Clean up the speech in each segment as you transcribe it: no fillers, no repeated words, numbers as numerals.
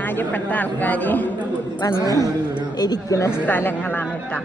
കാര്യപ്പെട്ട ആൾക്കാർ വന്ന് ഇരിക്കുന്ന സ്ഥലങ്ങളാണ് കേട്ടോ.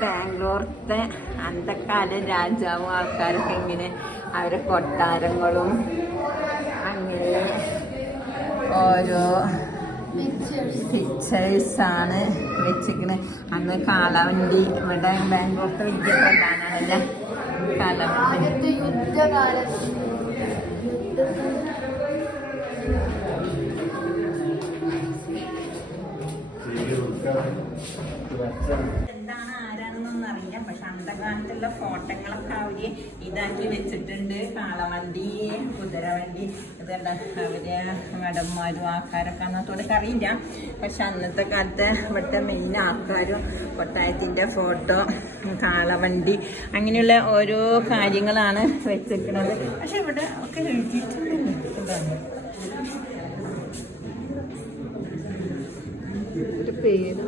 ബാംഗ്ലൂർത്തെ അന്തക്കാല രാജാവും ആൾക്കാരൊക്കെ ഇങ്ങനെ അവരെ കൊട്ടാരങ്ങളും അങ്ങനെ ഓരോ പിക്ചേഴ്സാണ് വെച്ചിരിക്കുന്നത്. അന്ന് കാളവണ്ടി ഇവിടെ ബാംഗ്ലൂർത്തെ വലിയ പ്രധാനമാണല്ലേ കാളവണ്ടി. എന്താണ് ആരാണെന്നൊന്നും അറിയില്ല, പക്ഷെ അന്നത്തെ കാലത്തുള്ള ഫോട്ടോകളൊക്കെ അവര് ഇതാക്കി വെച്ചിട്ടുണ്ട്. കാളവണ്ടി, കുതിരവണ്ടി, ഇതുണ്ട് അവര് നടന്മാരും ആൾക്കാരൊക്കെ അന്നത്തോടൊക്കെ അറിയില്ല. പക്ഷെ അന്നത്തെ കാലത്ത് ഇവിടുത്തെ മെയിൻ ആൾക്കാരും കൊട്ടാരത്തിൻ്റെ ഫോട്ടോ, കാളവണ്ടി, അങ്ങനെയുള്ള ഓരോ കാര്യങ്ങളാണ് വെച്ചിരിക്കുന്നത്. പക്ഷെ ഇവിടെ ഒക്കെ എഴുതിയിട്ടുണ്ട്. പേര്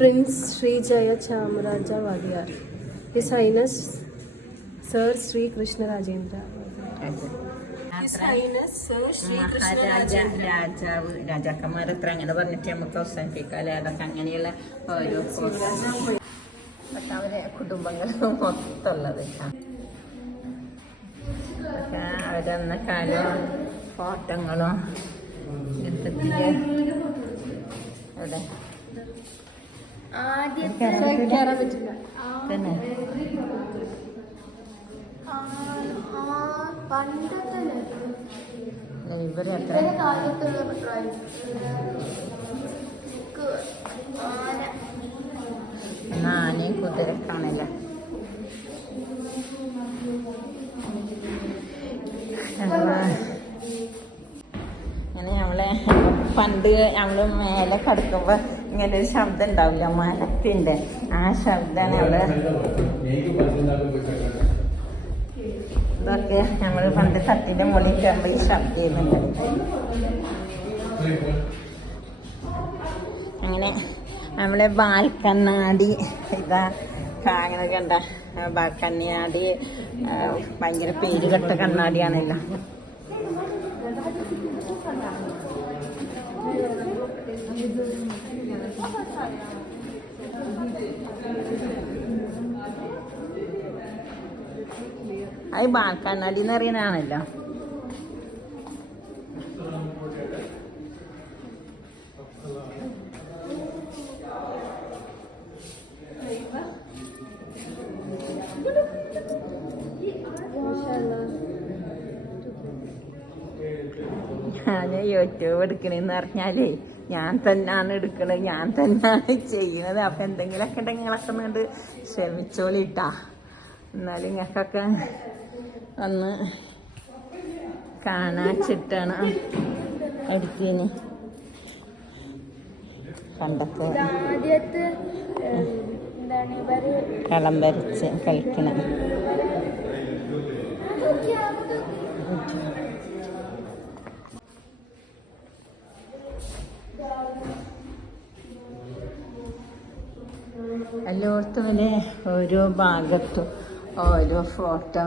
prince Sri Jaya Chamaraja Wadiyar, his highness sir Sri Krishna Rajendra, രാജാവ്, രാജാക്കന്മാരത്ര അങ്ങനെ പറഞ്ഞിട്ട് നമുക്ക് അവസാനിപ്പിക്കാല്ലേ. അതൊക്കെ അങ്ങനെയുള്ള ഓരോ പക്ഷെ അവരെ കുടുംബങ്ങളും മൊത്തമുള്ളത് പക്ഷെ അവരന്ന കാലവും ഫോട്ടോങ്ങളും യുദ്ധത്തിൻ്റെ അവിടെ തന്നെ ഇവര് എത്ര ആനയും കുതിരക്കാണല്ലോ. അങ്ങനെ നമ്മളെ പണ്ട് നമ്മള് മേലെ കടക്കുമ്പോ ഇങ്ങനെ ഒരു ശബ്ദം ഉണ്ടാവില്ല, മരത്തിന്റെ ആ ശബ്ദമാണ് അവിടെ. ഇതൊക്കെ നമ്മൾ പണ്ട് തട്ടിന്റെ മുകളിൽ കയറുമ്പോ ഈ ശബ്ദം ചെയ്യുന്നുണ്ട്. അങ്ങനെ നമ്മളെ ബാൽക്കണ്ണാടി ഇതാ അങ്ങനെ കണ്ട ബാൽക്കണ്ണാടി ഭയങ്കര പേരുകെട്ട കണ്ണാടിയാണല്ലോ. അത് ബാൽക്കണ്ണാടി എന്ന് അറിയാനാണല്ലോ. ഞാൻ യൂട്യൂബ് എടുക്കണെന്ന് പറഞ്ഞാലേ ഞാൻ തന്നെയാണ് എടുക്കണത്, ഞാൻ തന്നെയാണ് ചെയ്യുന്നത്. അപ്പം എന്തെങ്കിലുമൊക്കെ ഉണ്ടെങ്കിൽ നിങ്ങളൊക്കെ കണ്ട് ക്ഷമിച്ചോളിട്ടാ. എന്നാലും നിങ്ങൾക്കൊക്കെ ഒന്ന് കാണാച്ചിട്ടാണ് എടുത്തിന് പണ്ടൊക്കെ കളം വരച്ച് കളിക്കണം. എല്ലായിടത്തും വരെ ഓരോ ഭാഗത്തും ഓരോ ഫോട്ടോ.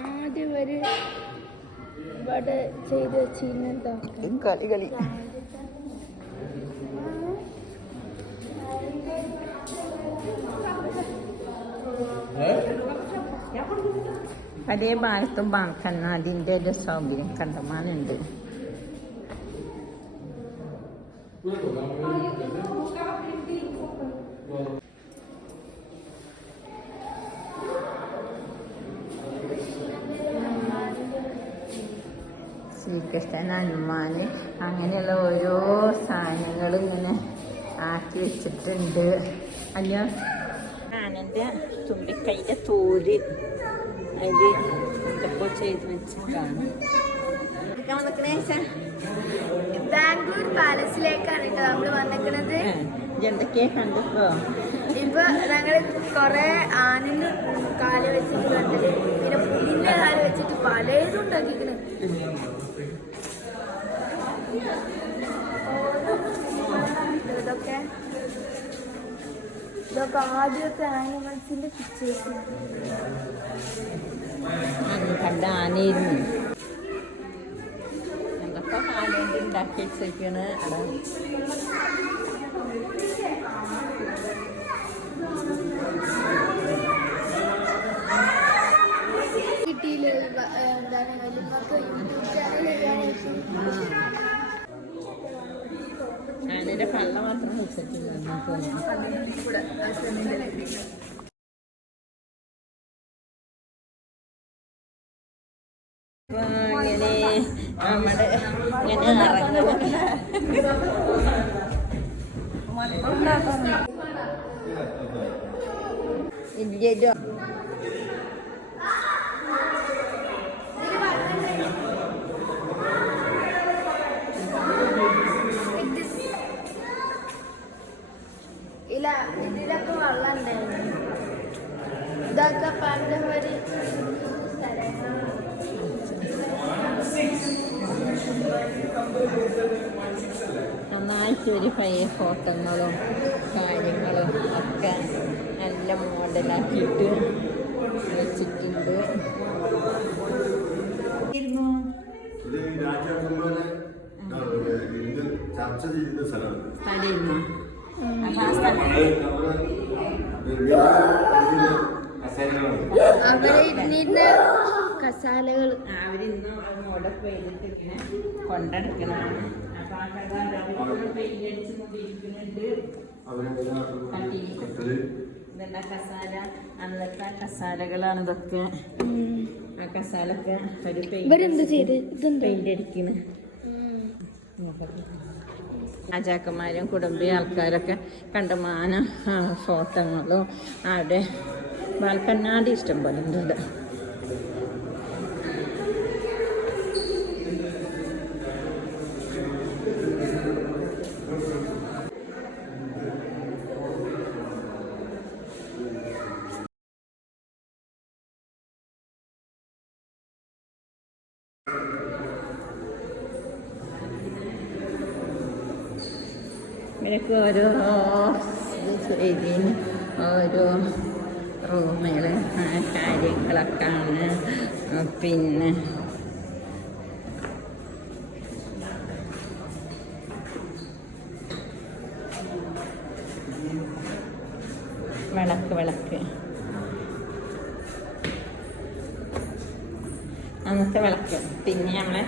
ആദ്യം ഒരു ഇവിടെ ചെയ്ത് വെച്ചിരുന്നെന്താ കളി കളി അതേ ഭാഗത്തും ബാൽക്കണ്ണാടിൻ്റെ ഒരു സൗകര്യം കണ്ടമാനുണ്ട്. ശ്രീകൃഷ്ണൻ, ഹനുമാന്, അങ്ങനെയുള്ള ഓരോ സാധനങ്ങളും ഇങ്ങനെ ആക്കി വെച്ചിട്ടുണ്ട്. അല്ല ആനൻ്റെ തുമ്പിക്കൈൻ്റെ തോല് അത് സെറ്റപ്പ് ചെയ്ത് വെച്ചിട്ടാണ്. ബാംഗ്ലൂർ പാലസിലേക്കാണ് കേട്ടോ നമ്മൾ വന്നിരിക്കുന്നത്. എന്തൊക്കെയാ കണ്ടിപ്പോ? ഇപ്പൊ ഞങ്ങള് കൊറേ ആനിന്റെ കാല് വെച്ചിട്ട് കണ്ടത്, പിന്നെ പുലിന്റെ കാല് വെച്ചിട്ട് പലതും ഉണ്ടാക്കിക്കണ്. ഇതൊക്കെ ആദ്യമൊക്കെ ആനിമൽസിന്റെ പിക്ചേഴ്സ് കണ്ട ആനയിരുന്നു. എന്തൊക്കെ കാലുകൊണ്ട് ഉണ്ടാക്കി വെച്ചേക്കാണ്. അവിടെ ആനയുടെ പള്ള മാത്രം വെച്ചിട്ടില്ല. അങ്ങനെ നമ്മുടെ ഇങ്ങനെ ഇല്ലല്ലോ. ഇതിലൊക്കെ വെള്ളം ഉണ്ടായിരുന്നു. ഇതൊക്കെ പണ്ട് ഒരു നന്നായിട്ട് വെരിഫൈ ഫോട്ടോകളും കാര്യങ്ങളും ഒക്കെ നല്ല മോഡലാക്കിയിട്ട് വെച്ചിട്ടുണ്ട്. ചർച്ച ചെയ്യുന്ന സ്ഥലമാണ്. അവരിരുന്നിരുന്ന കസാലകൾ അവരിന്ന് മോഡപ്പ് ചെയ്തിട്ട് ഇങ്ങനെ കൊണ്ടെടുക്കണം. അപ്പൊ ആ പെയിന്റ് അടിച്ച് കൊണ്ടിരിക്കുന്നുണ്ട്. ഇതെന്താ കസാല, അന്നത്തെ കസാലകളാണ് ഇതൊക്കെ. ആ കസാലൊക്കെ ഒരു പെയിന്റ് അടിക്കണ്. രാജാക്കന്മാരും കുടുംബ ആൾക്കാരൊക്കെ കണ്ടമാനം ഫോട്ടോകളും അവിടെ കണ്ണാടി ഇഷ്ടം പോലെ ഉണ്ട്. ഇവരൊക്കെ ഓരോ ചെയ്തിന് ഓരോ റൂമുകൾ കാര്യങ്ങളൊക്കെയാണ്. പിന്നെ വിളക്ക് അങ്ങനത്തെ വിളക്ക്. പിന്നെ നമ്മളെ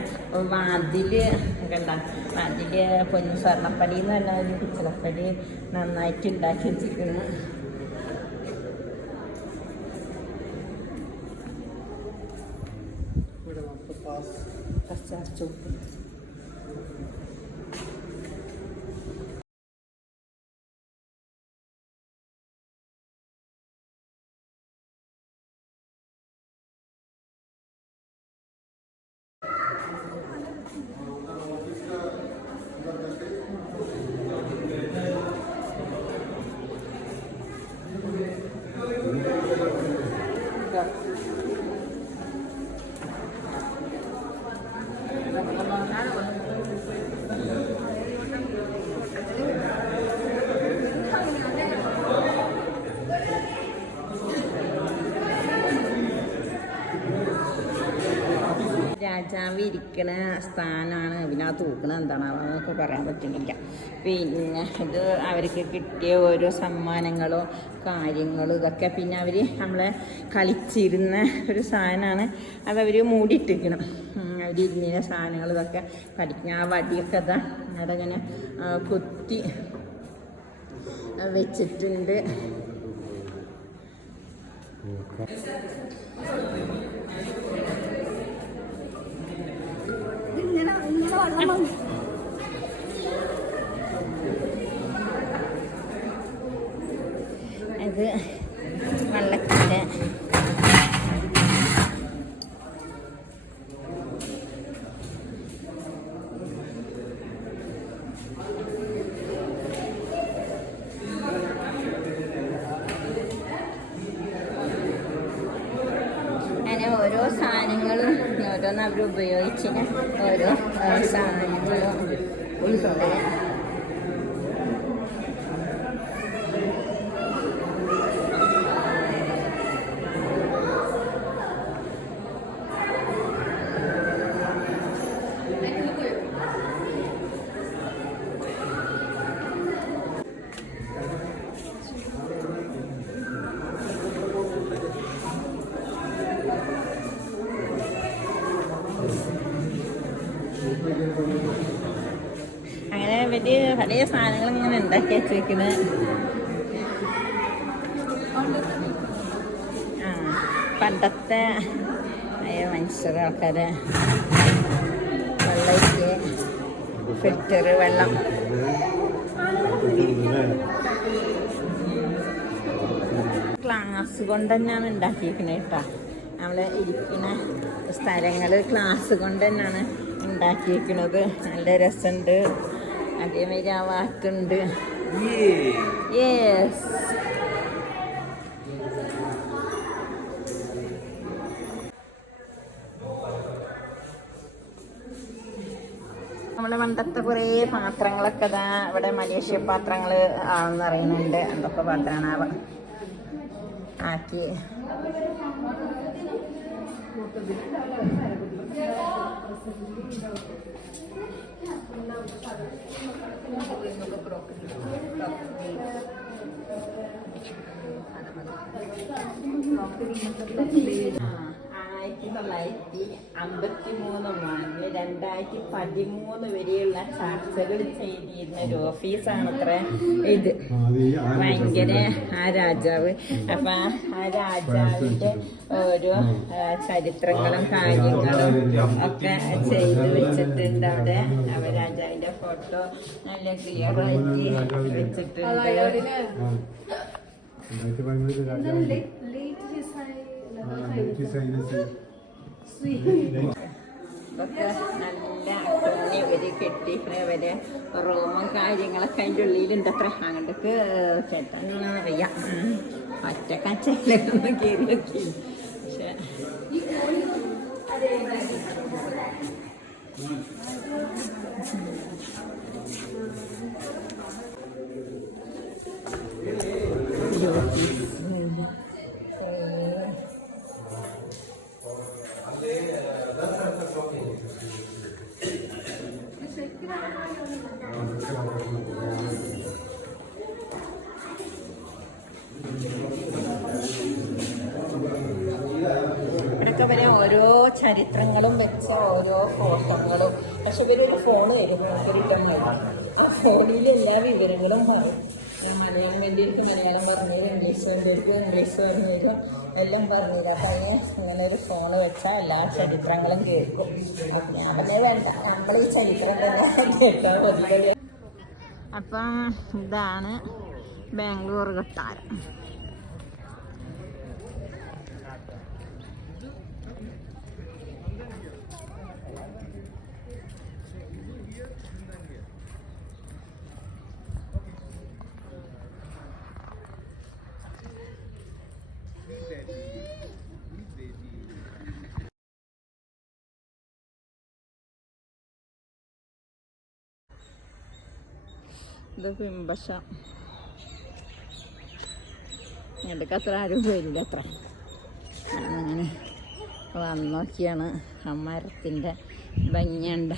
വാതില് കണ്ട, വാതില് പൊന്നു സ്വർണ്ണപ്പടി എന്ന് പറഞ്ഞ ഒരു പിച്ചളപ്പടി നന്നായിട്ട് ഉണ്ടാക്കി വെച്ചിരിക്കുന്നു. രാജാവ് ഇരിക്കണ സ്ഥാനമാണ്. പിന്നെ ആ തൂക്കണ എന്താണ് അതൊക്കെ പറയാൻ പറ്റുന്നില്ല. പിന്നെ ഇത് അവർക്ക് കിട്ടിയ ഓരോ സമ്മാനങ്ങളും കാര്യങ്ങളും ഇതൊക്കെ. പിന്നെ അവർ നമ്മളെ കളിച്ചിരുന്ന ഒരു സാധനമാണ്. അതവർ മൂടിയിട്ടിരിക്കണം. അവരിരുന്ന സാധനങ്ങൾ ഇതൊക്കെ കളിക്കുന്ന ആ വടിയൊക്കെ അതാ അതങ്ങനെ കുത്തി വെച്ചിട്ടുണ്ട്. അത് വെള്ളത്തിൻ്റെ ഓരോന്ന് അവർ ഉപയോഗിച്ചിന് ഓരോ സാധനങ്ങളും ഉണ്ട്. അങ്ങനെ വലിയ പല സാധനങ്ങൾ ഇങ്ങനെ ഉണ്ടാക്കി വെച്ചിരിക്കുന്നത്. പണ്ടത്തെ മനുഷ്യർ ആൾക്കാരെ വെള്ളമൊക്കെ ഫിൽറ്റർ വെള്ളം ഗ്ലാസ് കൊണ്ട് തന്നെയാണ് ഉണ്ടാക്കിയിരിക്കുന്നത് കേട്ടോ. നമ്മൾ ഇരിക്കുന്ന സ്ഥലങ്ങൾ ഗ്ലാസ് കൊണ്ട് തന്നെയാണ് ഉണ്ടാക്കിയിരിക്കുന്നത്. നല്ല രസമുണ്ട്. അതേമാതിരി ആ വാക്കുണ്ട്. യെസ്, നമ്മളെ പണ്ടത്തെ കുറേ പാത്രങ്ങളൊക്കെ ഇതാ ഇവിടെ മലേഷ്യ പാത്രങ്ങൾ ആണെന്ന് അറിയുന്നുണ്ട്. എന്തൊക്കെ പാത്രമാണ് ആക്കി. ായിരത്തി 2013 വരെയുള്ള ചർച്ചകൾ ചെയ്തിരുന്ന ഒരു ഓഫീസാണ് അത്ര ഇത്. ഭയങ്കര ആ രാജാവ്. അപ്പൊ ആ രാജാവിന്റെ ഓരോ ചരിത്രങ്ങളും കാര്യങ്ങളും ഒക്കെ ചെയ്ത് വെച്ചിട്ടുണ്ട് അവിടെ. അവ രാജാവിന്റെ ഫോട്ടോ നല്ല ക്ലിയർ ആയിട്ട് വെച്ചിട്ടുണ്ട്. ഇതൊക്കെ നല്ല തുണി ഇവര് കെട്ടിക്കണവര് റൂമും കാര്യങ്ങളൊക്കെ അതിൻ്റെ ഉള്ളിലുണ്ട്. അത്ര അങ്ങോട്ടേക്ക് കേട്ടാണെന്ന് അറിയാം. ഒറ്റക്കച്ചൊന്നും കയറി നോക്കി. പക്ഷെ ഇവിടെയൊക്കെ വരെ ഓരോ ചരിത്രങ്ങളും വെച്ച ഓരോ ഫോട്ടോകളും. പക്ഷെ ഇവരൊരു ഫോണ് തരും, റിട്ടേൺ ആ ഫോണിൽ എല്ലാ വിവരങ്ങളും പറയും. മലയാളം വേണ്ടിയിരിക്കും മലയാളം പറഞ്ഞുതരും, ഇംഗ്ലീഷ് വേണ്ടിയിരിക്കും ഇംഗ്ലീഷ് പറഞ്ഞുതരും, എല്ലാം പറഞ്ഞുതരും. അപ്പം അതിന് ഇങ്ങനെ ഒരു ഫോണ് വെച്ചാൽ എല്ലാ ചരിത്രങ്ങളും കേൾക്കും. ഞാൻ പറഞ്ഞേ വേണ്ട, നമ്മൾ ഈ ചരിത്രം തന്നെ കേട്ടാൽ മതി. അപ്പം ഇതാണ് ബാംഗ്ലൂർ കൊട്ടാരം. ഇത് പിമ്പശ. ഇടയ്ക്ക് അത്ര ആരും വരില്ല. അത്ര അങ്ങനെ വന്നോക്കിയാണ് ആ മരത്തിൻ്റെ ഭംഗിയുണ്ട്.